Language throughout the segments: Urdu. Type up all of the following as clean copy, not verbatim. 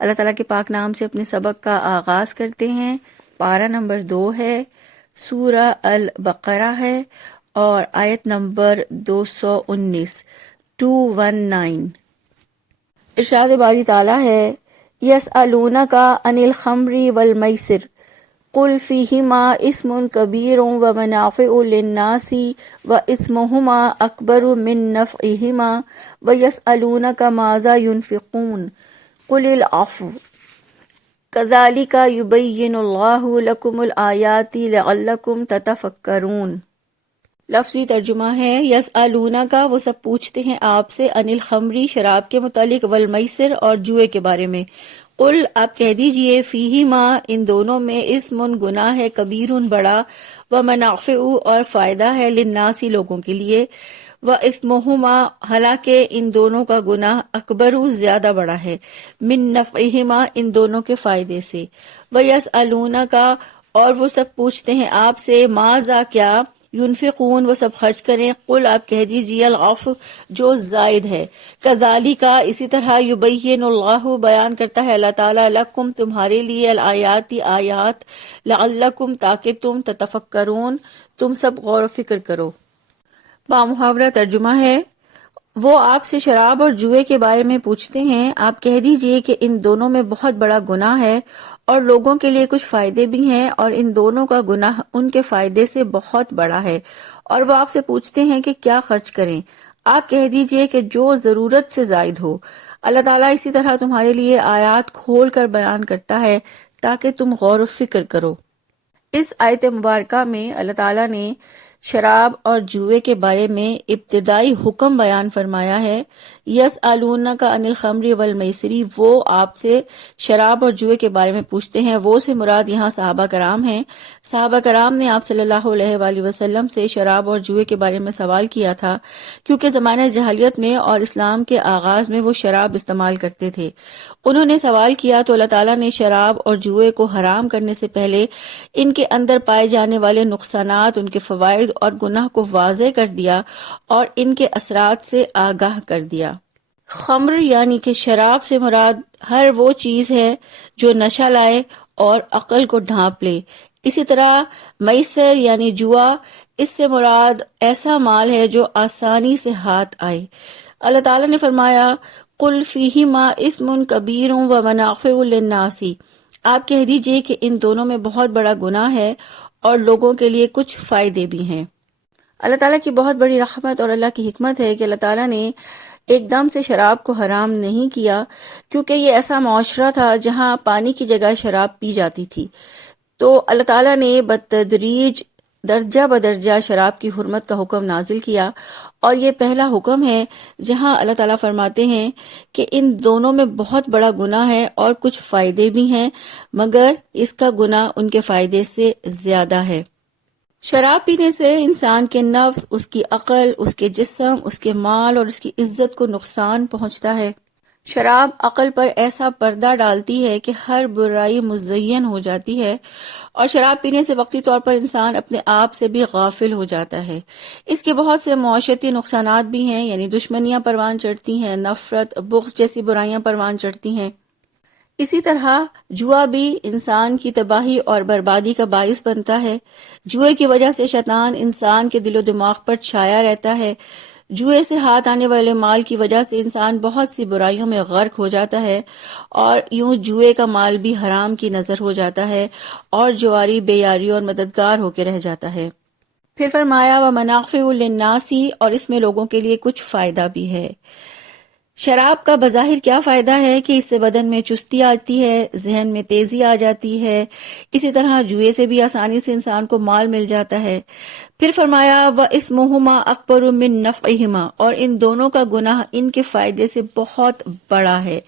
اللہ تعالیٰ کے پاک نام سے اپنے سبق کا آغاز کرتے ہیں۔ پارہ نمبر 2 ہے، سورہ البقرہ ہے اور آیت نمبر 219 ارشاد باری تعالیٰ ہے، یسألونک عن الخمر والمیسر قل فیہما اسم کبیر ومنافع للناس واسمہما اکبر من نفعہما ویسألونک ماذا ینفقون قل العفو کذالک یبین اللہ لکم الآیات لعلکم تتفکرون۔ لفظی ترجمہ ہے، یسألونک وہ سب پوچھتے ہیں آپ سے، عن الخمری شراب کے متعلق، والمیسر اور جوئے کے بارے میں۔ قل آپ کہہ دیجئے، فیہما ان دونوں میں، اسم گناہ ہے، کبیر بڑا، ومنافع اور فائدہ ہے، للناس لوگوں کے لیے، واسمہما حالانکہ ان دونوں کا گناہ اکبر زیادہ بڑا ہے، من نفعہما ان دونوں کے فائدے سے، ویسألونک اور وہ سب پوچھتے ہیں آپ سے، ماذا کیا، ینفقون وہ سب خرچ کریں، قل آپ کہہ دیجئے، العفو جو زائد ہے، کذالک اسی طرح، یبین اللہ بیان کرتا ہے اللہ تعالیٰ، لکم تمہارے لیے، الآیات آیات، لعلکم تاکہ تم، تتفکرون تم سب غور و فکر کرو۔ بامحاورہ ترجمہ ہے، وہ آپ سے شراب اور جوئے کے بارے میں پوچھتے ہیں، آپ کہہ دیجئے کہ ان دونوں میں بہت بڑا گناہ ہے اور لوگوں کے لیے کچھ فائدے بھی ہیں، اور ان دونوں کا گناہ ان کے فائدے سے بہت بڑا ہے، اور وہ آپ سے پوچھتے ہیں کہ کیا خرچ کریں، آپ کہہ دیجئے کہ جو ضرورت سے زائد ہو۔ اللہ تعالیٰ اسی طرح تمہارے لیے آیات کھول کر بیان کرتا ہے تاکہ تم غور و فکر کرو۔ اس آیت مبارکہ میں اللہ تعالیٰ نے شراب اور جوئے کے بارے میں ابتدائی حکم بیان فرمایا ہے۔ یسألونک عن الخمر والمیسر، وہ آپ سے شراب اور جوئے کے بارے میں پوچھتے ہیں، وہ سے مراد یہاں صحابہ کرام ہیں۔ صحابہ کرام نے آپ صلی اللہ علیہ وآلہ وسلم سے شراب اور جوئے کے بارے میں سوال کیا تھا، کیونکہ زمانہ جاہلیت میں اور اسلام کے آغاز میں وہ شراب استعمال کرتے تھے۔ انہوں نے سوال کیا تو اللہ تعالیٰ نے شراب اور جوئے کو حرام کرنے سے پہلے ان کے اندر پائے جانے والے نقصانات، ان کے فوائد اور گناہ کو واضح کر دیا اور ان کے اثرات سے آگاہ کر دیا۔ خمر یعنی کہ شراب سے مراد ہر وہ چیز ہے جو نشہ لائے اور عقل کو ڈھانپ لے۔ اسی طرح میسر یعنی جوا، اس سے مراد ایسا مال ہے جو آسانی سے ہاتھ آئے۔ اللہ تعالیٰ نے فرمایا، قل فیہما اسم کبیر ومنافع للناس، آپ کہہ دیجئے کہ ان دونوں میں بہت بڑا گناہ ہے اور لوگوں کے لیے کچھ فائدے بھی ہیں۔ اللہ تعالیٰ کی بہت بڑی رحمت اور اللہ کی حکمت ہے کہ اللہ تعالیٰ نے ایک دم سے شراب کو حرام نہیں کیا، کیونکہ یہ ایسا معاشرہ تھا جہاں پانی کی جگہ شراب پی جاتی تھی، تو اللہ تعالیٰ نے بتدریج درجہ بدرجہ شراب کی حرمت کا حکم نازل کیا، اور یہ پہلا حکم ہے جہاں اللہ تعالیٰ فرماتے ہیں کہ ان دونوں میں بہت بڑا گناہ ہے اور کچھ فائدے بھی ہیں، مگر اس کا گناہ ان کے فائدے سے زیادہ ہے۔ شراب پینے سے انسان کے نفس، اس کی عقل، اس کے جسم، اس کے مال اور اس کی عزت کو نقصان پہنچتا ہے۔ شراب عقل پر ایسا پردہ ڈالتی ہے کہ ہر برائی مزین ہو جاتی ہے، اور شراب پینے سے وقتی طور پر انسان اپنے آپ سے بھی غافل ہو جاتا ہے۔ اس کے بہت سے معاشرتی نقصانات بھی ہیں، یعنی دشمنیاں پروان چڑھتی ہیں، نفرت، بغض جیسی برائیاں پروان چڑھتی ہیں۔ اسی طرح جوا بھی انسان کی تباہی اور بربادی کا باعث بنتا ہے۔ جوئے کی وجہ سے شیطان انسان کے دل و دماغ پر چھایا رہتا ہے۔ جوئے سے ہاتھ آنے والے مال کی وجہ سے انسان بہت سی برائیوں میں غرق ہو جاتا ہے، اور یوں جوئے کا مال بھی حرام کی نظر ہو جاتا ہے اور جواری بے یاری اور مددگار ہو کے رہ جاتا ہے۔ پھر فرمایا، وَمَنَافِعُ لِلنَّاسِ، اور اس میں لوگوں کے لیے کچھ فائدہ بھی ہے۔ شراب کا بظاہر کیا فائدہ ہے کہ اس سے بدن میں چستی آتی ہے، ذہن میں تیزی آ جاتی ہے۔ اسی طرح جوئے سے بھی آسانی سے انسان کو مال مل جاتا ہے۔ پھر فرمایا، وَإِثْمُهُمَا أَكْبَرُ مِن نَفْعِهِمَا، اور ان دونوں کا گناہ ان کے فائدے سے بہت بڑا ہے۔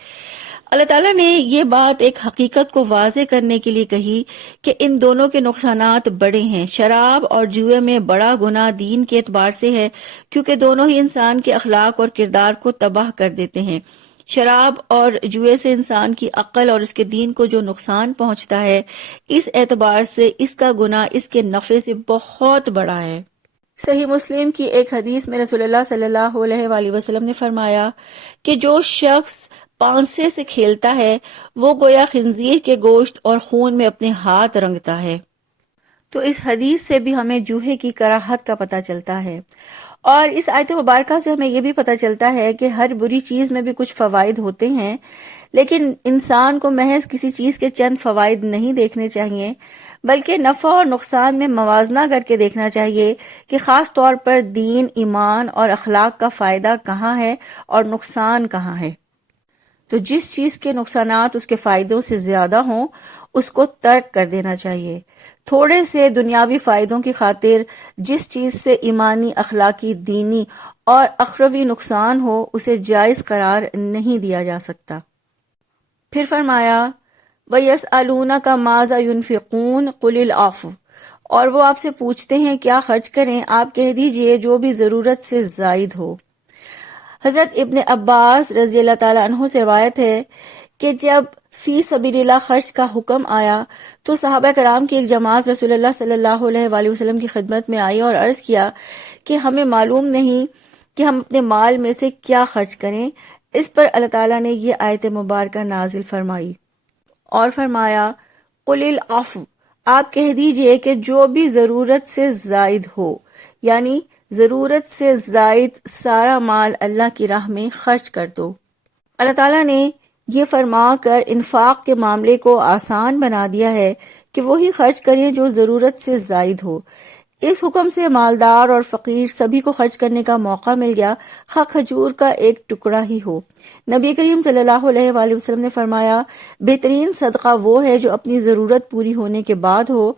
اللہ تعالیٰ نے یہ بات ایک حقیقت کو واضح کرنے کے لیے کہی کہ ان دونوں کے نقصانات بڑے ہیں۔ شراب اور جوئے میں بڑا گناہ دین کے اعتبار سے ہے، کیونکہ دونوں ہی انسان کے اخلاق اور کردار کو تباہ کر دیتے ہیں۔ شراب اور جوئے سے انسان کی عقل اور اس کے دین کو جو نقصان پہنچتا ہے، اس اعتبار سے اس کا گناہ اس کے نفع سے بہت بڑا ہے۔ صحیح مسلم کی ایک حدیث میں رسول اللہ صلی اللہ علیہ وآلہ وسلم نے فرمایا کہ جو شخص پانسے سے کھیلتا ہے، وہ گویا خنزیر کے گوشت اور خون میں اپنے ہاتھ رنگتا ہے۔ تو اس حدیث سے بھی ہمیں جوہے کی کراہت کا پتہ چلتا ہے، اور اس آیت مبارکہ سے ہمیں یہ بھی پتہ چلتا ہے کہ ہر بری چیز میں بھی کچھ فوائد ہوتے ہیں، لیکن انسان کو محض کسی چیز کے چند فوائد نہیں دیکھنے چاہیے، بلکہ نفع اور نقصان میں موازنہ کر کے دیکھنا چاہیے کہ خاص طور پر دین، ایمان اور اخلاق کا فائدہ کہاں ہے اور نقصان کہاں ہے۔ تو جس چیز کے نقصانات اس کے فائدوں سے زیادہ ہوں اس کو ترک کر دینا چاہیے۔ تھوڑے سے دنیاوی فائدوں کی خاطر جس چیز سے ایمانی، اخلاقی، دینی اور اخروی نقصان ہو اسے جائز قرار نہیں دیا جا سکتا۔ پھر فرمایا وَيَسْأَلُونَكَ مَاذَا يُنْفِقُونَ قُلِ الْعَفْوَ، اور وہ آپ سے پوچھتے ہیں کیا خرچ کریں، آپ کہہ دیجئے جو بھی ضرورت سے زائد ہو۔ حضرت ابن عباس رضی اللہ تعالیٰ عنہ سے روایت ہے کہ جب فی سبیل اللہ خرچ کا حکم آیا تو صحابہ کرام کی ایک جماعت رسول اللہ صلی اللہ علیہ وآلہ وسلم کی خدمت میں آئی اور عرض کیا کہ ہمیں معلوم نہیں کہ ہم اپنے مال میں سے کیا خرچ کریں۔ اس پر اللہ تعالیٰ نے یہ آیت مبارکہ نازل فرمائی اور فرمایا قُلِ الْعَفْوَ، آپ کہہ دیجئے کہ جو بھی ضرورت سے زائد ہو، یعنی ضرورت سے زائد سارا مال اللہ کی راہ میں خرچ کر دو۔ اللہ تعالیٰ نے یہ فرما کر انفاق کے معاملے کو آسان بنا دیا ہے کہ وہی خرچ کریں جو ضرورت سے زائد ہو۔ اس حکم سے مالدار اور فقیر سبھی کو خرچ کرنے کا موقع مل گیا، خواہ کھجور کا ایک ٹکڑا ہی ہو۔ نبی کریم صلی اللہ علیہ وآلہ وسلم نے فرمایا بہترین صدقہ وہ ہے جو اپنی ضرورت پوری ہونے کے بعد ہو،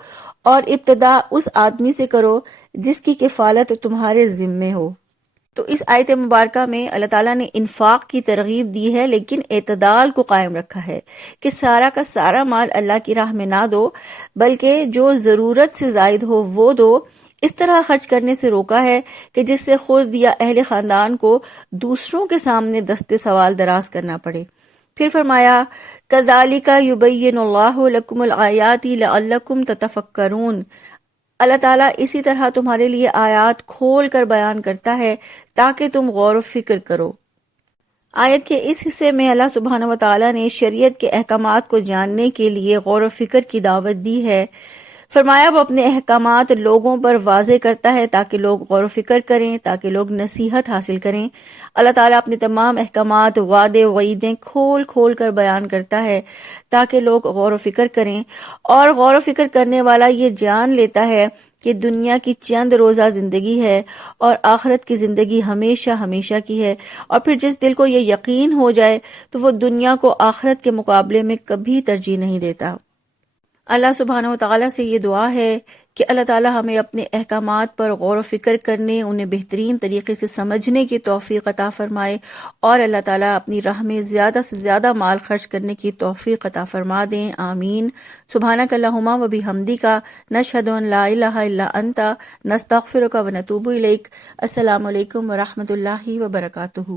اور ابتدا اس آدمی سے کرو جس کی کفالت تمہارے ذمے ہو۔ تو اس آیت مبارکہ میں اللہ تعالیٰ نے انفاق کی ترغیب دی ہے، لیکن اعتدال کو قائم رکھا ہے کہ سارا کا سارا مال اللہ کی راہ میں نہ دو، بلکہ جو ضرورت سے زائد ہو وہ دو۔ اس طرح خرچ کرنے سے روکا ہے کہ جس سے خود یا اہل خاندان کو دوسروں کے سامنے دست سوال دراز کرنا پڑے۔ پھر فرمایا كَذَلِكَ يُبَيِّنُ اللَّهُ لَكُمُ الْآيَاتِ لَعَلَّكُمْ تَتَفَكَّرُونَ، اللہ تعالیٰ اسی طرح تمہارے لیے آیات کھول کر بیان کرتا ہے تاکہ تم غور و فکر کرو۔ آیت کے اس حصے میں اللہ سبحانہ و تعالیٰ نے شریعت کے احکامات کو جاننے کے لیے غور و فکر کی دعوت دی ہے۔ فرمایا وہ اپنے احکامات لوگوں پر واضح کرتا ہے تاکہ لوگ غور و فکر کریں، تاکہ لوگ نصیحت حاصل کریں۔ اللہ تعالیٰ اپنے تمام احکامات، وعدے، وعیدیں کھول کھول کر بیان کرتا ہے تاکہ لوگ غور و فکر کریں، اور غور و فکر کرنے والا یہ جان لیتا ہے کہ دنیا کی چند روزہ زندگی ہے اور آخرت کی زندگی ہمیشہ ہمیشہ کی ہے، اور پھر جس دل کو یہ یقین ہو جائے تو وہ دنیا کو آخرت کے مقابلے میں کبھی ترجیح نہیں دیتا۔ اللہ سبحانہ و تعالیٰ سے یہ دعا ہے کہ اللہ تعالیٰ ہمیں اپنے احکامات پر غور و فکر کرنے، انہیں بہترین طریقے سے سمجھنے کی توفیق عطا فرمائے، اور اللہ تعالیٰ اپنی راہ میں زیادہ سے زیادہ مال خرچ کرنے کی توفیق عطا فرما دیں، آمین۔ سبحانک اللہم و بحمدک، نشہد ان لا الہ الا انت، نستغفرک و نتوب الیک۔ السلام علیکم ورحمۃ اللہ وبرکاتہ۔